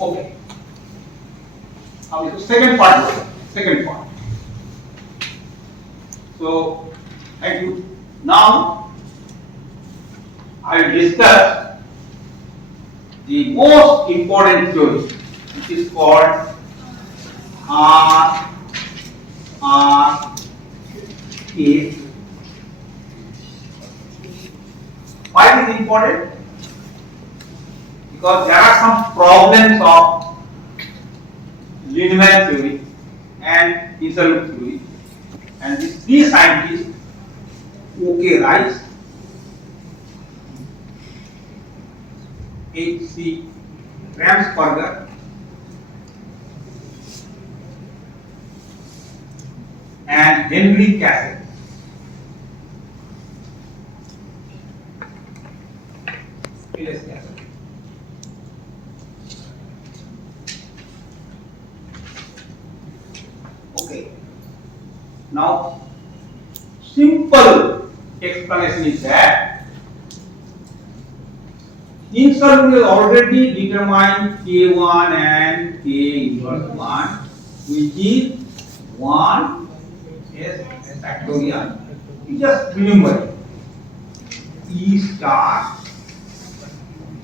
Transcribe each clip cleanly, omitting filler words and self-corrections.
Okay. Now, second part. Second part. So, thank you. Now, I will discuss the most important theory, which is called R K. Why it is important? Because there are some problems of linear theory and Hinshelwood theory, and these three scientists, O.K. Rice, H.C. Ramsperger, and Henry Cassel. Okay. Now, simple explanation is that Hinshelwood has already determined K1 and K inverse 1, which is 1 S factorial. You just remember E star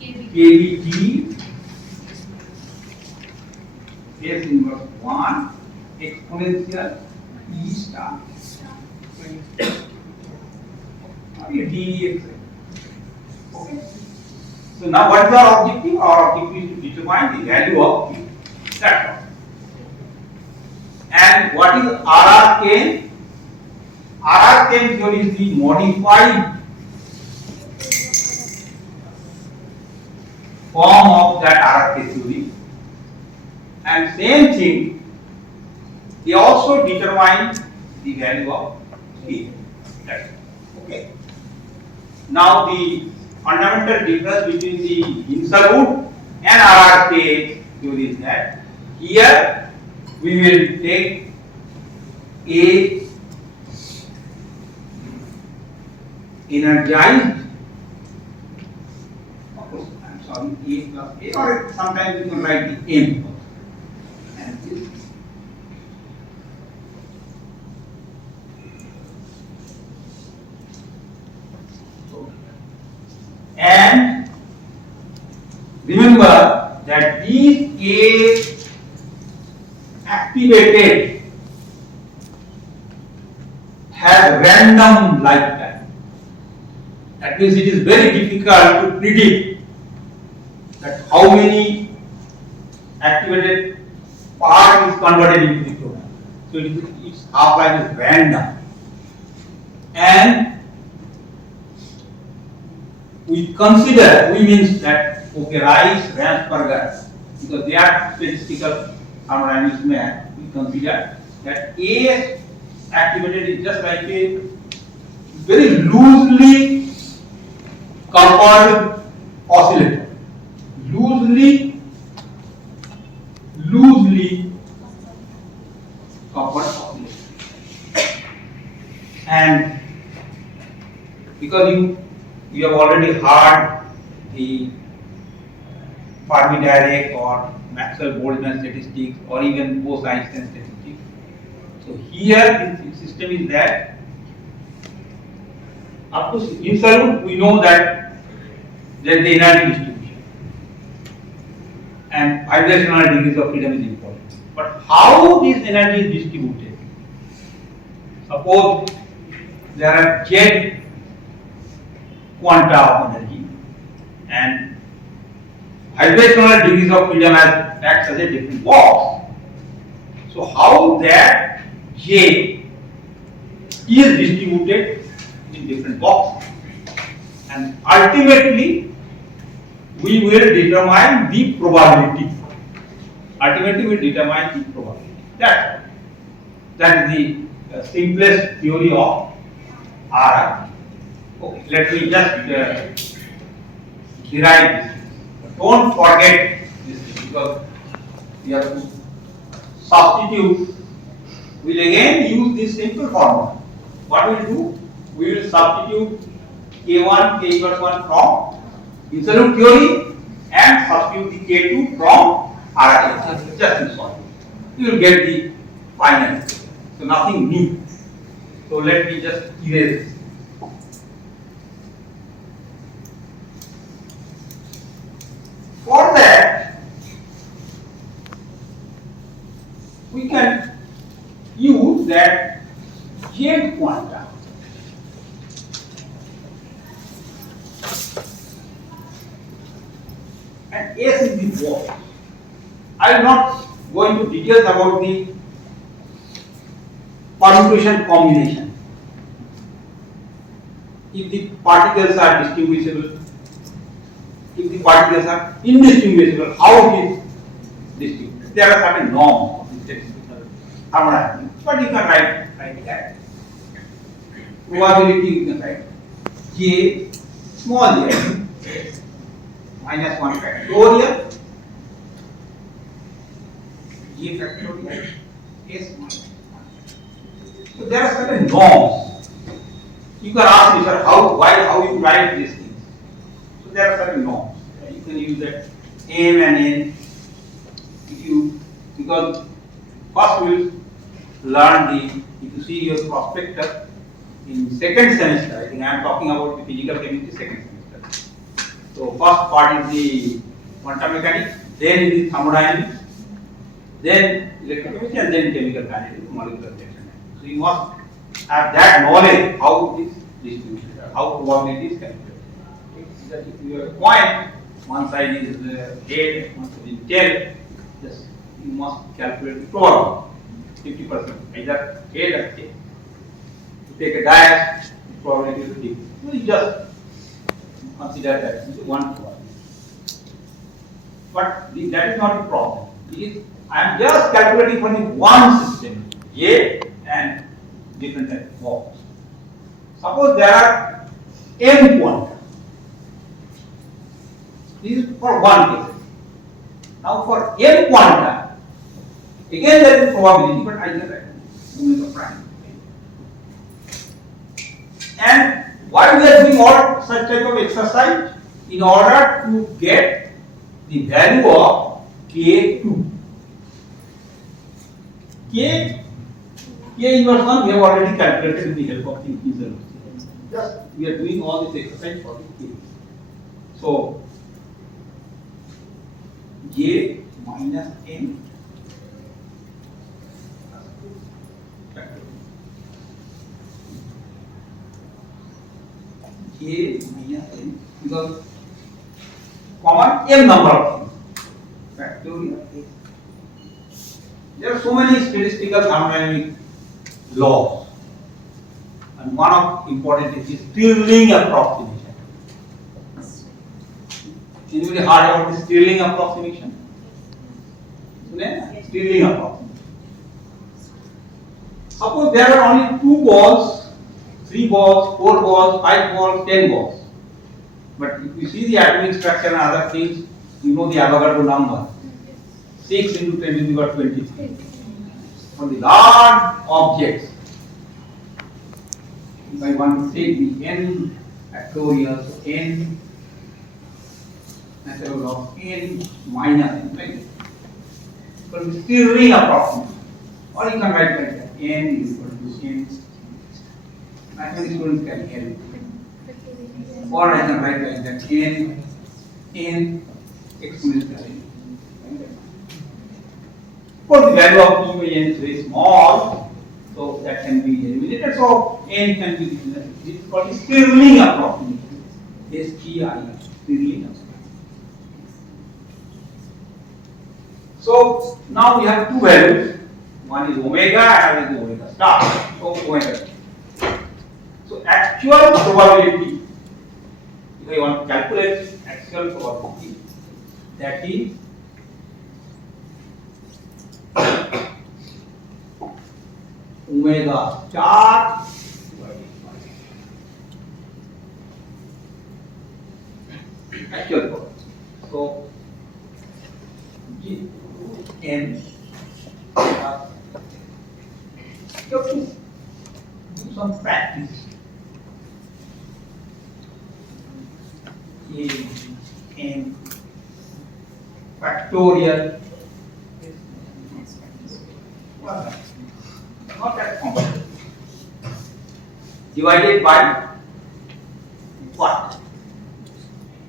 KBT S inverse 1 exponential E star dx. Okay. So now what is our objective? Our objective is to determine the value of Q. That's all. And what is RRK? RRK theory is the modified form of that RRK theory. And same thing, they also determine the value of K. That's it. Okay. Now the fundamental difference between the Hinshelwood and RRK theory is that here we will take a energized, of course, I'm sorry, A plus A, or sometimes you can write the M. And this. And remember that these A activated have random lifetime. That means it is very difficult to predict that how many activated part is converted into the proton. So its half-life is random. And we consider, we means that okay, Rice, Ramsperger, because they are statistical thermodynamics math, we consider that A activated is just like a very loosely coupled oscillator. Loosely coupled oscillator. And because you have already heard the Fermi-Dirac or Maxwell-Boltzmann statistics or even Ghosh-Einstein statistics. So here the system is that, of course, in Hinshelwood we know that there is the energy distribution and vibrational degrees of freedom is important. But how this energy is distributed? Suppose there are Z quanta of energy and vibrational degrees of freedom acts as a different box. So how that J is distributed in different boxes, and ultimately we will determine the probability. Ultimately we will determine the probability. That is the simplest theory of RR. Okay, let me just derive this. Don't forget this because we have to substitute. We will again use this simple formula. What we will do? We will substitute K1, K inverse 1 from Hinshelwood theory and substitute the K2 from RHS, just in solve. You will get the final. So nothing new. So let me just erase this. For that, we can use that Z quanta and S is the wall. I will not go into details about the permutation combination. If the particles are distinguishable, if the particles are indistinguishable, how it is distinguished? There are certain norms of statistical thermodynamics, but you can write that. Probability you can write J small j minus 1 factorial J factorial S minus 1. So there are certain norms. You can ask me, sir, how you write these things. So there are certain norms. You can use that M and N. Because first we will learn if you see your prospectus in second semester, I think I am talking about the physical chemistry second semester. So first part is the quantum mechanics, then it is thermodynamics, then electrochemistry, and then chemical kinetics, molecular reaction. So you must have that knowledge how it is distributed, how probability is calculated. That if you have a point, one side is head, one side is tail, just you must calculate the probability. 50%, either head or tail. You take a dash, the probability is big. So you just consider that as one probability. But that is not the problem. I am just calculating for the one system, A and different type of forms. Suppose there are n quanta. This is for one case. Now for n quanta, again there is probability, but I can write omega prime. And why we are doing all such type of exercise? In order to get the value of K2. K inverse 1 we have already calculated with the help of the Hinshelwood. Just we are doing all this exercise for the K. So J minus N J minus N because common M number of things. Factorial. There are so many statistical thermodynamic laws, and one of important is Stirling approximation. Anybody heard about the Stirling approximation? Stirling approximation. Suppose there are only 2 balls, 3 balls, 4 balls, 5 balls, 10 balls. But if you see the atomic structure and other things, you know the Avogadro number. 6 into 10 to the power 23. For the large objects, if I want to take the n factorial, so n natural of n minus n, right? So the Stirling approximation, or you can write like that, n is equal to n. Mathematics students can help. Or I can write like that, n exponential. For the value of E by n is very small, so that can be eliminated. So n can be eliminated. This is called Stirling approximation. STI, Stirling approximation. So now we have 2 values. One is omega and one is omega star. So omega. So actual probability, if I want to calculate actual probability, that is omega star actual probability. So n you have to do some practice. N factorial Well, not that complicated. Divided by what?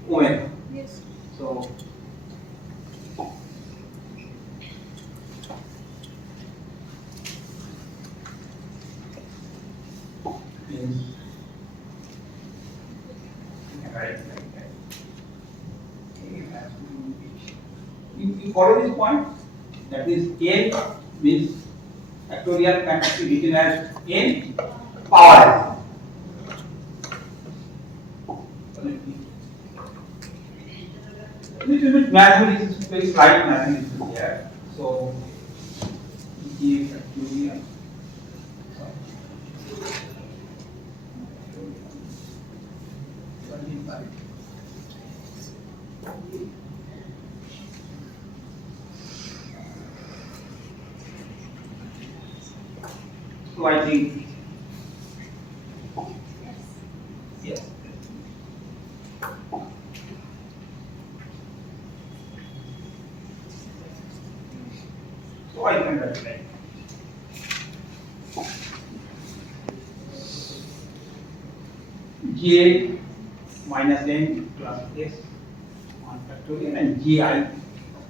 Omega. Yes. So means right. You follow this point? That is n means factorial can be written as n power n. Little bit mathematics is very slight mathematics here. So e factorial. So I think yes. So I can write like j minus n plus s 1 factorial and ji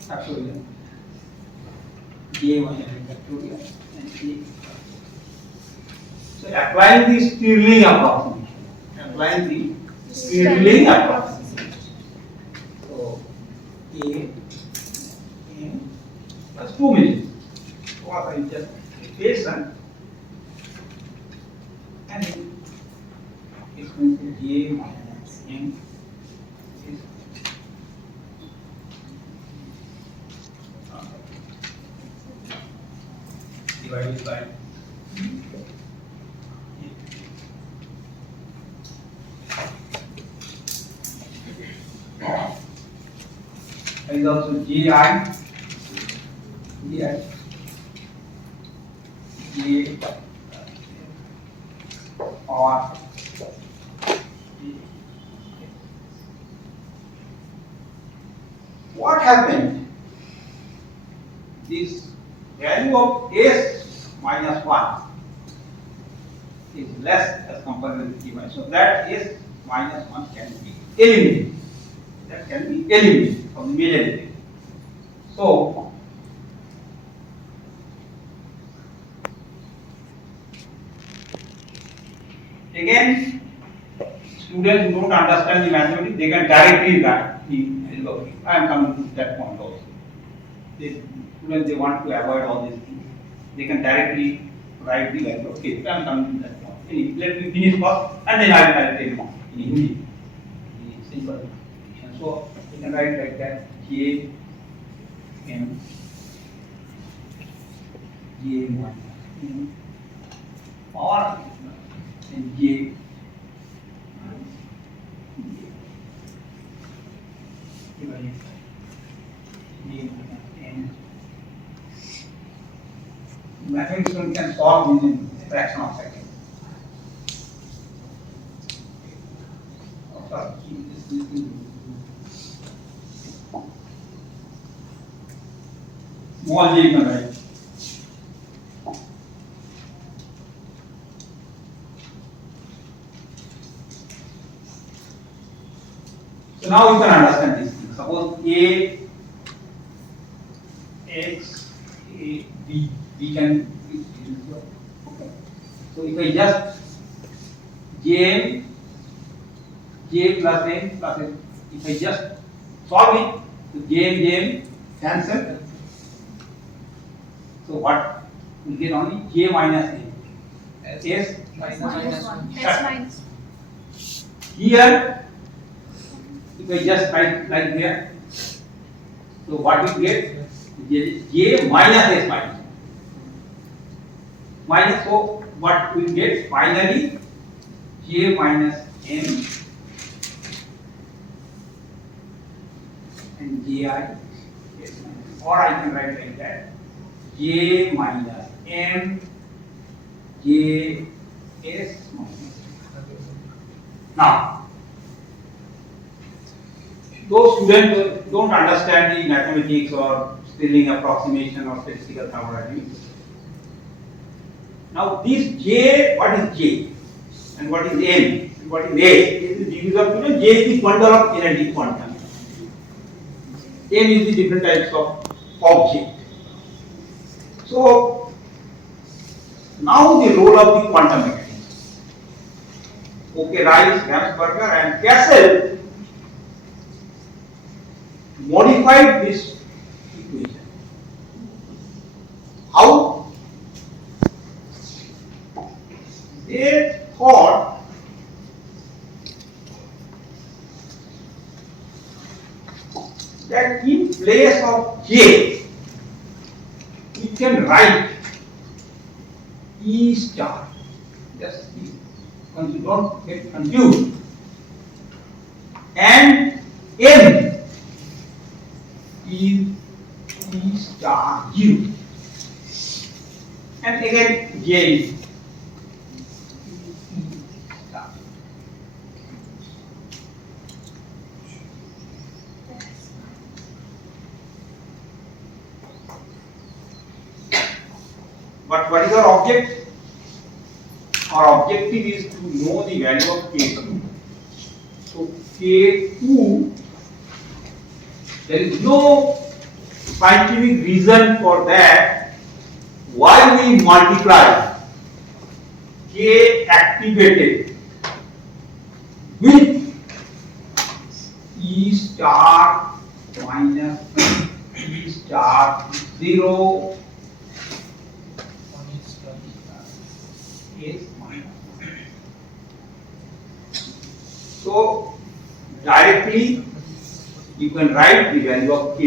factorial j minus n factorial and j. So applying the Stirling approximation, So a n plus 2 minutes. What I just equation and it's going to be j minus n is divided by is also gi j or what happened? This value of s minus 1 is less as compared with g minus. So that s minus 1 can be eliminated. That can be eliminated from the major equation. So again, students who don't understand the mathematics, they can directly write the algorithm. I am coming to that point also. Students, they want to avoid all these things. They can directly write the value. Okay, I am coming to that point. Let me finish first, and then I will tell you in Hindi. The simple equation. So you can write like that: j m j1 m or and j divided by j n. Mathematics one can solve this in a fraction of a second. Small j you can write. So now you can understand this thing. Suppose a x a b we can okay. So if I just j plus n plus n, if I just solve it, so j cancel. So what we get only j minus n. S minus 1. S minus. Here if I just write like here, so what we get j minus s minus. Minus, so what we get finally j minus n and ji s minus, or I can write like that j minus n j s minus. Now those students don't understand the mathematics or Stirling approximation or statistical thermodynamics, Now this J, what is J? And what is M? And what is A? This is degrees of freedom. J is the bundle of energy quantum. M is the different types of object. So now the role of the quantum mechanics. Okay, Rice, Ramsberger and Cassel modified this equation. How? They thought that in place of J, we can write E star. Just you don't get confused. And M is E star U. And again J is E star. But what is our object? Our objective is to know the value of K2. So K2, there is no scientific reason for that. Why we multiply K activated with E star minus E star 0 is minus. So directly you can write the value of K.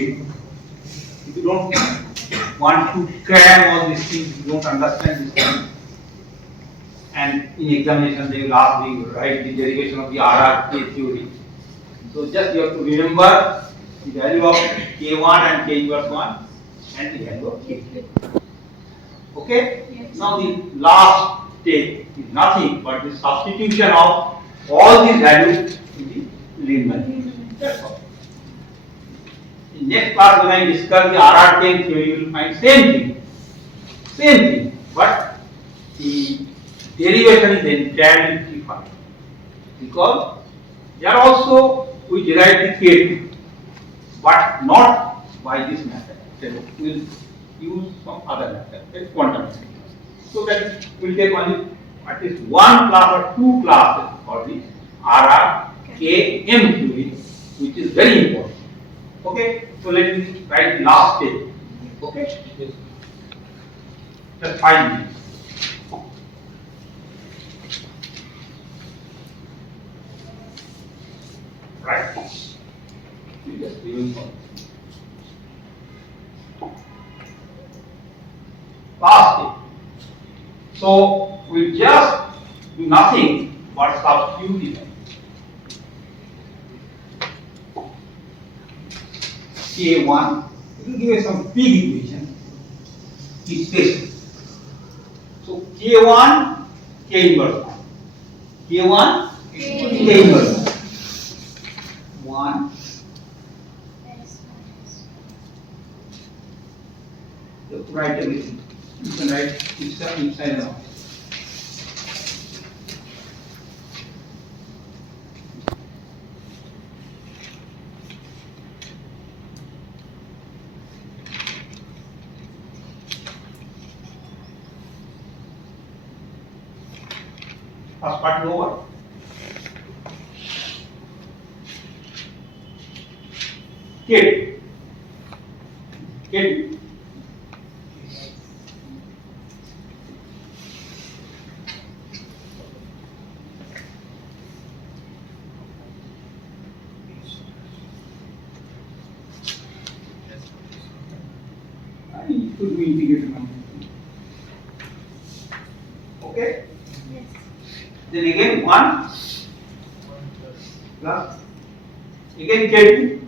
If you don't want to cram all these things, you don't understand this thing, and in examination they will ask you to write the derivation of the RRK theory. So just you have to remember the value of K1 and K inverse 1 and the value of K2. Okay? Yes. Now the last step is nothing but the substitution of all these values in the Lindman. That's all. In next class when I discuss the RRK theory, you will find same thing, but the derivation is entirely different because there also we derive the K2, but not by this method. We will use some other method, quantum mechanics. So that will take only at least one class or two classes for the RRKM theory, which is very important. Okay, so let me write the last step. Okay, just 5 minutes. Right. You just remember. Last step. So we just do nothing but substitute it. K1, it will give us some big equation. Is this. So K1, K inverse 1. K1, K inverse 1. You have to write everything. You can write inside and out. First part is over. Kid. It could be integrated now. Okay? Yes. Then again 1 plus again K2.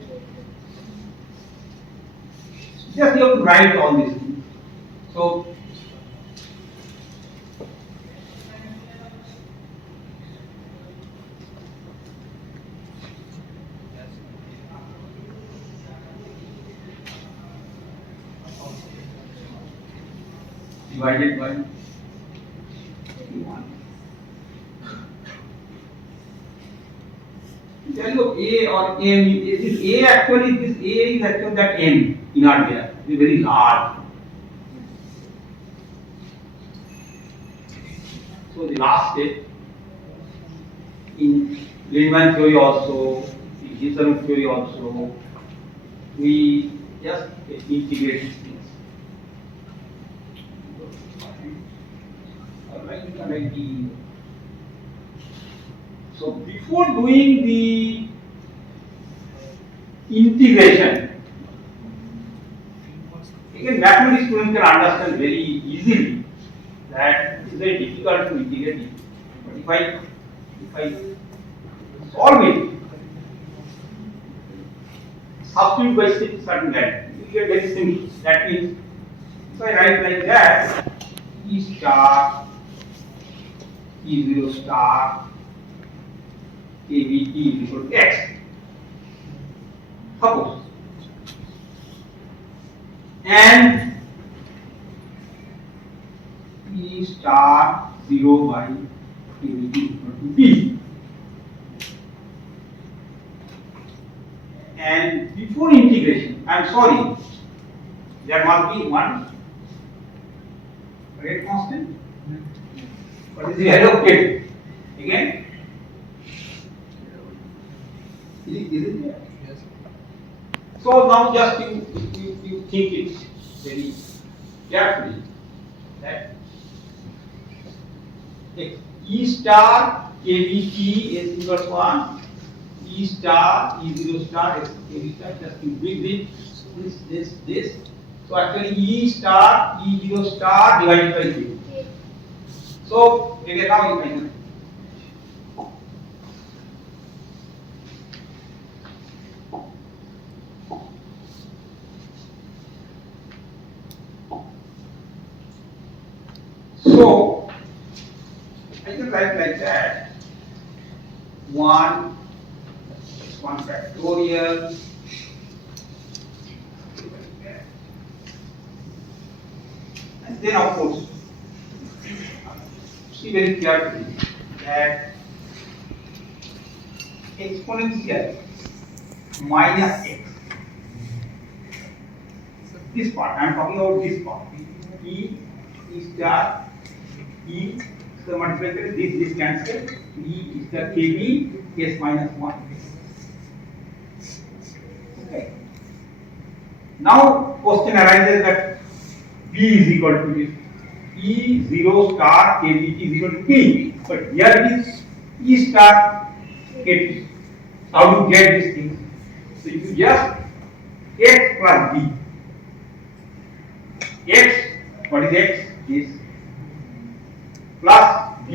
Just you have to write all these things. So divided by 1. Value of A or M is A actually, this A is actually that M in our there. It is very large. So the last step in Riemann theory also, in Hinshelwood theory also, we just integrate these things. So before doing the integration, again mathematics students can understand very easily that it is very difficult to integrate it. But if I solve it, substitute by certain value, you get very simple. That means if I write like that, E star, E0 star, KVT is equal to X. Suppose. And E star 0 by KVT is equal to B. And before integration, I am sorry, there must be one rate constant. What is the value of K? Again? Is it there? Yes. So now just you think it very carefully that E star KVT is equal to 1, E star E0 star is KV star, just you bring this. So actually E star E0 star divided by K. So again now you can. So I can write like that. 1 factorial and then of course see very carefully that exponential minus x, this part I am talking about, this part E star E, so multiply this cancel, E star KB S minus 1. Okay. Now question arises that B is equal to this. E0 star KBT is equal to B, but here it is E star KT. How do you get this thing? So you just X plus B. X, what is X? Is plus B.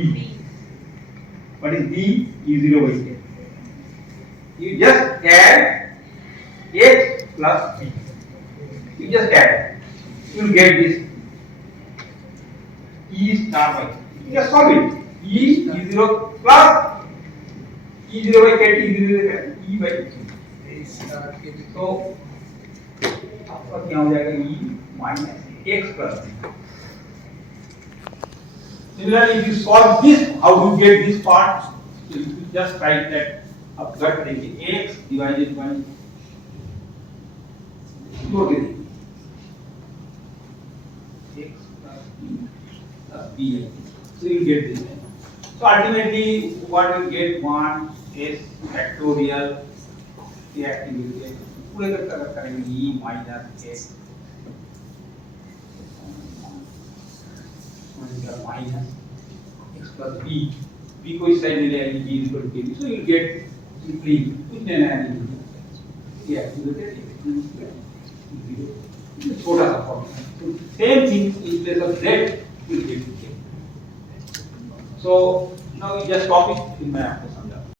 What is B? E0 by K. You just add X plus B. You just add. You will get this E star by K. You just solve it. E0 plus E0 by KT, E0 by E by K. So आपका क्या हो जाएगा? E minus X plus B. Similarly, if you solve this, how do you get this part? So you just write that upward X divided by X plus B. So you get this. So ultimately, what you get 1 S factorial reacting पूरे का करेंगे E minus X minus X plus B. B को इस side में ले आएंगे, B is equal to KB. So you get simply कुछ लेना है नहीं. Yeah, you get it. छोटा सा formula. So same thing in place of Z will get K. So now you just copy in my